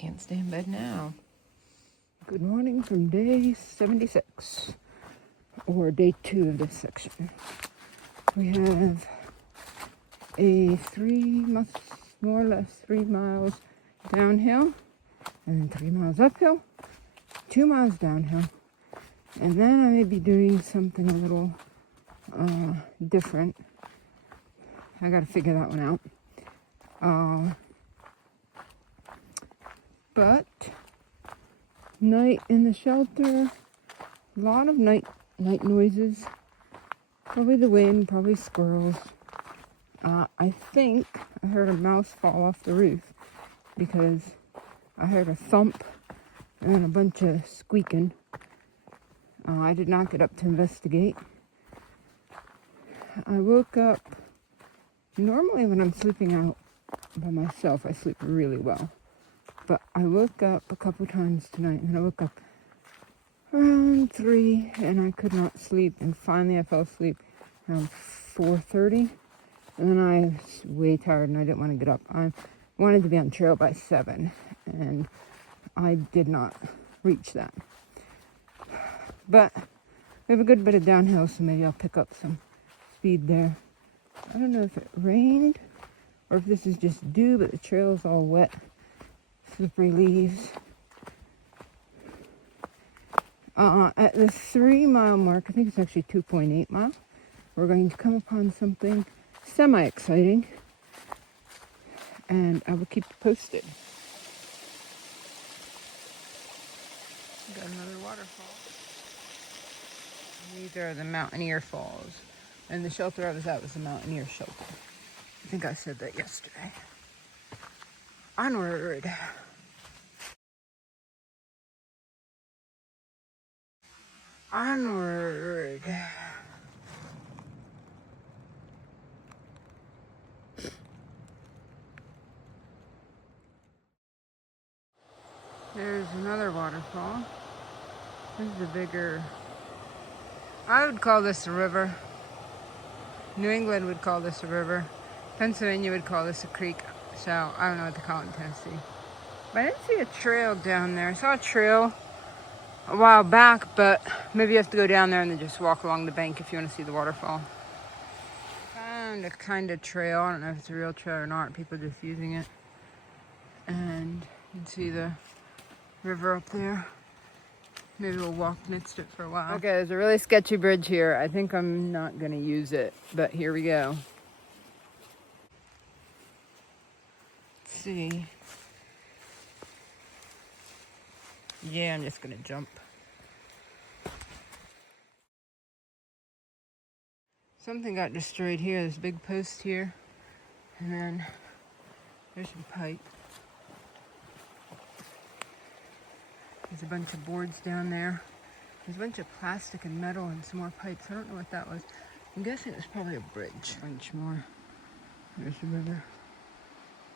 can't stay in bed now. Good morning from day 76, or day 2 of this section. We have a more or less 3 miles downhill, and then 3 miles uphill, 2 miles downhill, and then I may be doing something a little different. I gotta figure that one out. But night in the shelter, a lot of night noises. Probably the wind, probably squirrels. I think I heard a mouse fall off the roof because I heard a thump and then a bunch of squeaking. I did not get up to investigate. I woke up. Normally when I'm sleeping out by myself, I sleep really well. But I woke up a couple times tonight, and I woke up around 3, and I could not sleep. And finally I fell asleep around 4:30. And then I was way tired, and I didn't want to get up. I wanted to be on trail by 7, and I did not reach that. But we have a good bit of downhill, so maybe I'll pick up some speed there. I don't know if it rained or if this is just dew, but the trail is all wet, slippery leaves. At the 3 mile mark, I think it's actually 2.8 miles, we're going to come upon something semi-exciting, and I will keep you posted. Got another waterfall. These are the Mountaineer Falls, and the shelter I was at was the Mountaineer Shelter. I think I said that yesterday. Onward. Onward. There's another waterfall. This is a bigger... I would call this a river. New England would call this a river. Pennsylvania would call this a creek. So I don't know what to call it in Tennessee. But I didn't see a trail down there. I saw a trail a while back, but maybe you have to go down there and then just walk along the bank if you want to see the waterfall. Found a kind of trail. I don't know if it's a real trail or not. People are just using it. And you can see the river up there. Maybe we'll walk next to it for a while. Okay, there's a really sketchy bridge here. I think I'm not going to use it, but here we go. Let's see. Yeah, I'm just going to jump. Something got destroyed here. There's a big post here. And then there's some pipe. There's a bunch of boards down there. There's a bunch of plastic and metal and some more pipes. I don't know what that was. I'm guessing it was probably a bridge. A bunch more. There's the river.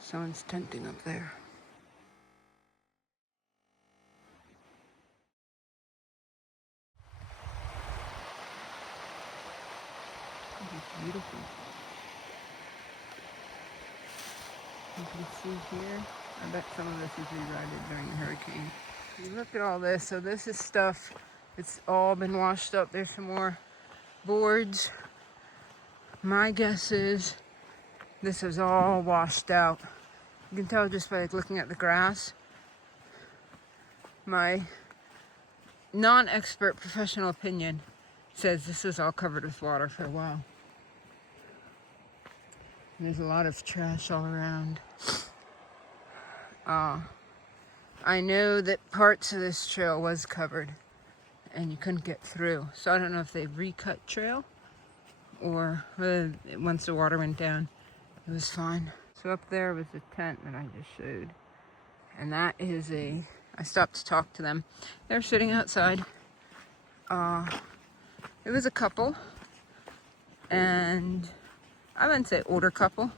Someone's tenting up there. It's beautiful. You can see here. I bet some of this is rerouted during the hurricane. You look at all this. So this is stuff. It's all been washed up. There's some more boards. My guess is this is all washed out. You can tell just by looking at the grass. My non-expert professional opinion says this is all covered with water for a while. And there's a lot of trash all around. I know that parts of this trail was covered and you couldn't get through. So I don't know if they recut trail or once the water went down, it was fine. So up there was the tent that I just showed. And that is I stopped to talk to them. They're sitting outside. It was a couple, and I wouldn't say older couple,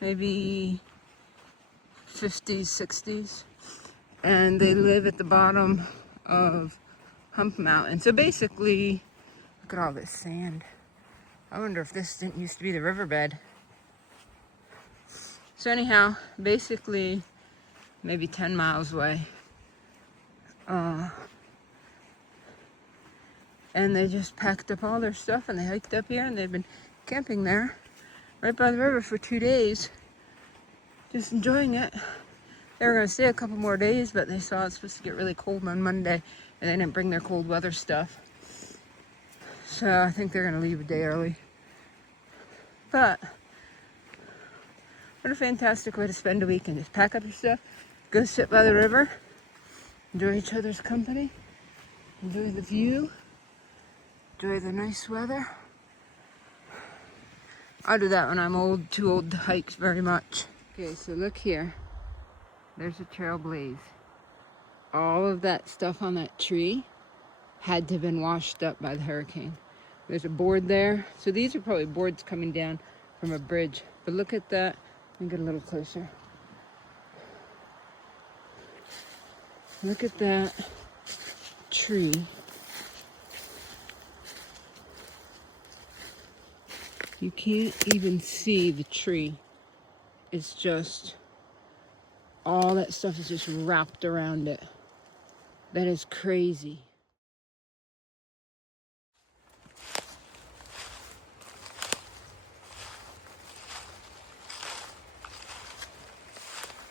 maybe 50s, 60s. And they live at the bottom of Hump Mountain. So basically, look at all this sand. I wonder if this didn't used to be the riverbed. So anyhow, basically, maybe 10 miles away. And they just packed up all their stuff and they hiked up here and they've been camping there right by the river for 2 days, just enjoying it. They were going to stay a couple more days, but they saw it's supposed to get really cold on Monday and they didn't bring their cold weather stuff. So I think they're going to leave a day early. But what a fantastic way to spend a weekend. Just pack up your stuff, go sit by the river, enjoy each other's company, enjoy the view, enjoy the nice weather. I'll do that when I'm old, too old to hike very much. Okay, so look here. There's a trail blaze. All of that stuff on that tree had to have been washed up by the hurricane. There's a board there. So these are probably boards coming down from a bridge. But look at that. Let me get a little closer. Look at that tree. You can't even see the tree. It's just, all that stuff is just wrapped around it. That is crazy.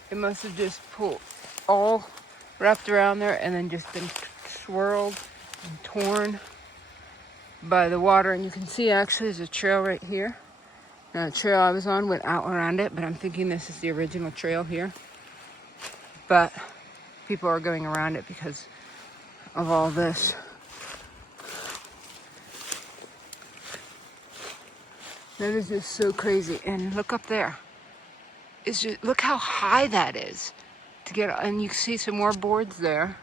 It must have just pulled, all wrapped around there and then just been swirled and torn by the water. And you can see actually there's a trail right here. Now the trail I was on went out around it, but I'm thinking this is the original trail here. But people are going around it because of all this. That is just so crazy. And look up there. It's just, look how high that is to get, and you can see some more boards there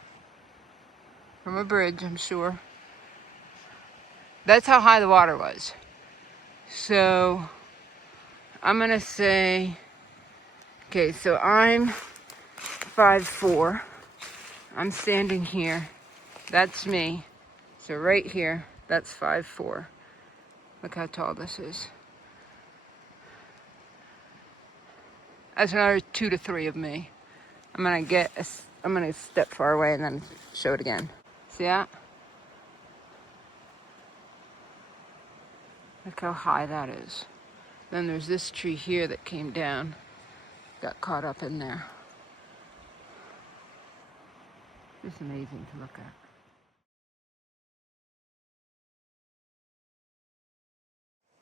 from a bridge, I'm sure. That's how high the water was. So I'm gonna say, okay, so I'm 5'4". I'm standing here. That's me. So right here, that's 5'4". Look how tall this is. That's another 2 to 3 of me. I'm gonna step far away and then show it again. See that? Look how high that is. Then there's this tree here that came down, got caught up in there. It's amazing to look at.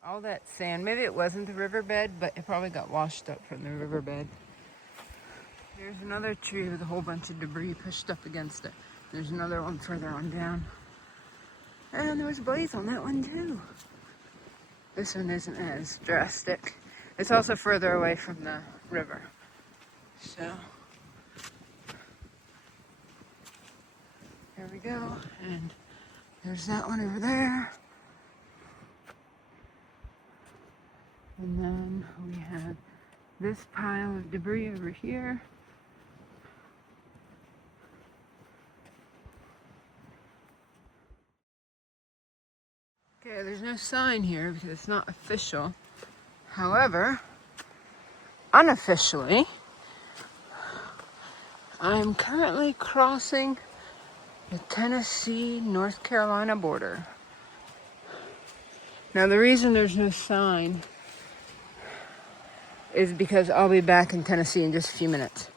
All that sand, maybe it wasn't the riverbed, but it probably got washed up from the riverbed. There's another tree with a whole bunch of debris pushed up against it. There's another one further on down. And there was a blaze on that one too. This one isn't as drastic. It's also further away from the river. So, there we go. And there's that one over there. And then we have this pile of debris over here. Okay, there's no sign here because it's not official. However, unofficially, I'm currently crossing the Tennessee-North Carolina border. Now, the reason there's no sign is because I'll be back in Tennessee in just a few minutes.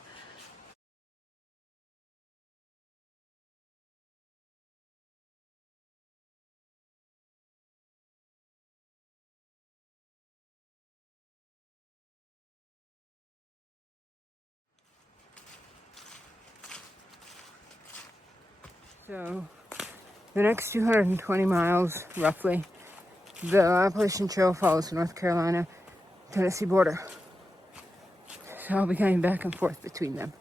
So, the next 220 miles, roughly, the Appalachian Trail follows the North Carolina Tennessee border. So I'll be going back and forth between them.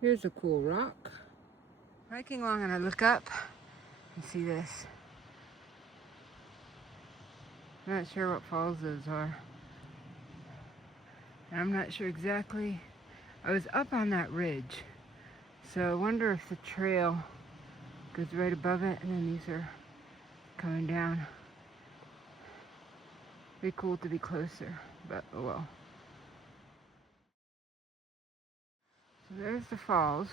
Here's a cool rock. Hiking along and I look up and see this. I'm not sure what falls those are. And I'm not sure exactly. I was up on that ridge, so I wonder if the trail goes right above it and then these are coming down. Be cool to be closer, but oh well. So there's the falls.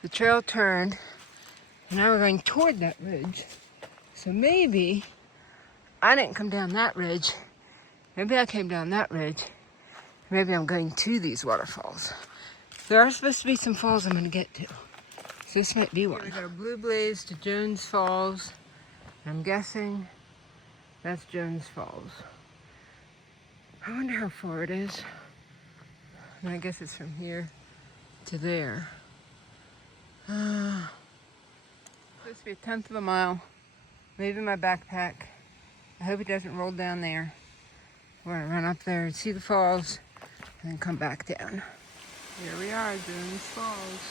The trail turned, and now we're going toward that ridge. So maybe I didn't come down that ridge. Maybe I came down that ridge. Maybe I'm going to these waterfalls. There are supposed to be some falls I'm going to get to. So this might be one. We got a Blue Blaze to Jones Falls. I'm guessing that's Jones Falls. I wonder how far it is. And I guess it's from here to there. Supposed to be 1/10 of a mile. Maybe my backpack. I hope it doesn't roll down there. We're gonna run up there and see the falls and then come back down. Here we are, Jones Falls.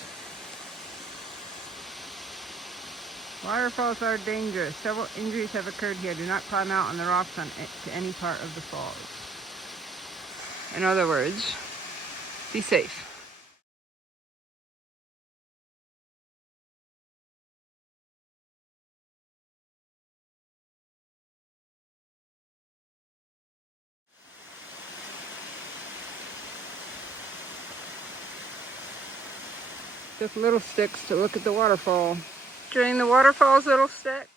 Waterfalls are dangerous. Several injuries have occurred here. Do not climb out on the rocks to any part of the falls. In other words, be safe. Took little sticks to look at the waterfall. Drain the waterfalls, little stick.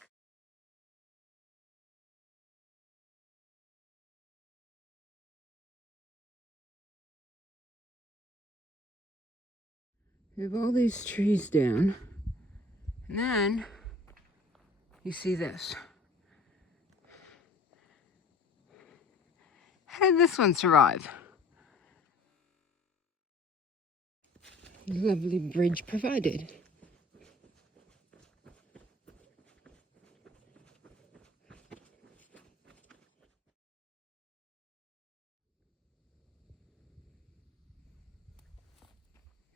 We have all these trees down, and then you see this. How did this one survive? Lovely bridge provided.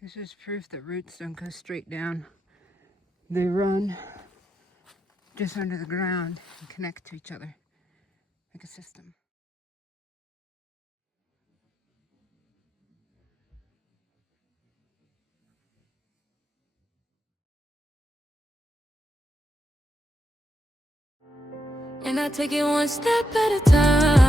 This is proof that roots don't go straight down. They run just under the ground and connect to each other like a system. And I take it one step at a time.